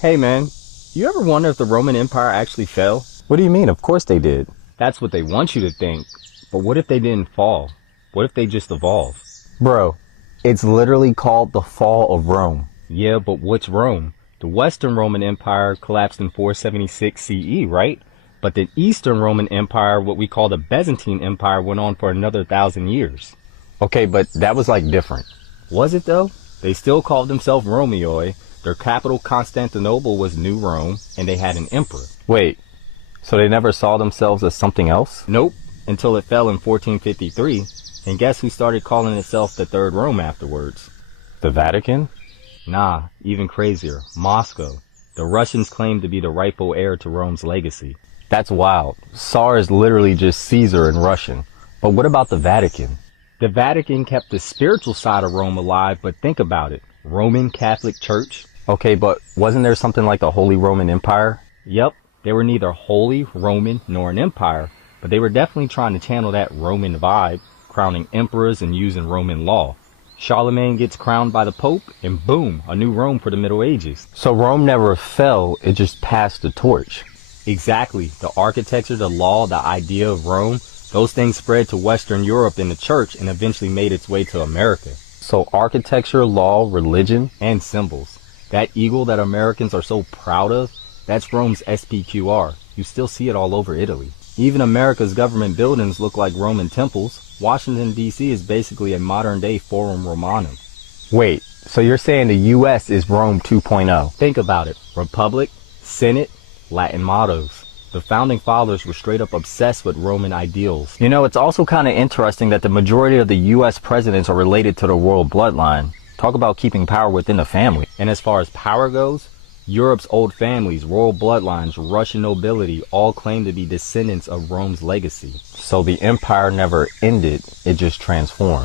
Hey man, you ever wonder if the Roman Empire actually fell? What do you mean? Of course they did. That's what they want you to think. But what if they didn't fall? What if they just evolved? Bro, it's literally called the fall of Rome. Yeah, but what's Rome? The Western Roman Empire collapsed in 476 CE, right? But the Eastern Roman Empire, what we call the Byzantine Empire, went on for another 1,000 years. Okay, but that was like different. Was it though? They still called themselves Romeoi. Their capital, Constantinople, was New Rome, and they had an emperor. Wait, so they never saw themselves as something else? Nope, until it fell in 1453. And guess who started calling itself the Third Rome afterwards? The Vatican? Nah, even crazier, Moscow. The Russians claimed to be the rightful heir to Rome's legacy. That's wild. Tsar is literally just Caesar in Russian. But what about the Vatican? The Vatican kept the spiritual side of Rome alive, but think about it. Roman Catholic Church? Okay, but wasn't there something like the Holy Roman Empire? Yep, they were neither Holy, Roman, nor an empire, but they were definitely trying to channel that Roman vibe, crowning emperors and using Roman law. Charlemagne gets crowned by the Pope, and boom, a new Rome for the Middle Ages. So Rome never fell, it just passed the torch. Exactly. The architecture, the law, the idea of Rome, those things spread to Western Europe in the church and eventually made its way to America. So architecture, law, religion, And symbols. That eagle that Americans are so proud of, that's Rome's SPQR. You still see it all over Italy. Even America's government buildings look like Roman temples. Washington, D.C. is basically a modern-day Forum Romanum. Wait, so you're saying the U.S. is Rome 2.0? Think about it. Republic, Senate, Latin mottos. The founding fathers were straight up obsessed with Roman ideals. You know, it's also kind of interesting that the majority of the U.S. presidents are related to the royal bloodline. Talk about keeping power within the family. And as far as power goes, Europe's old families, royal bloodlines, Russian nobility all claim to be descendants of Rome's legacy. So the empire never ended, it just transformed.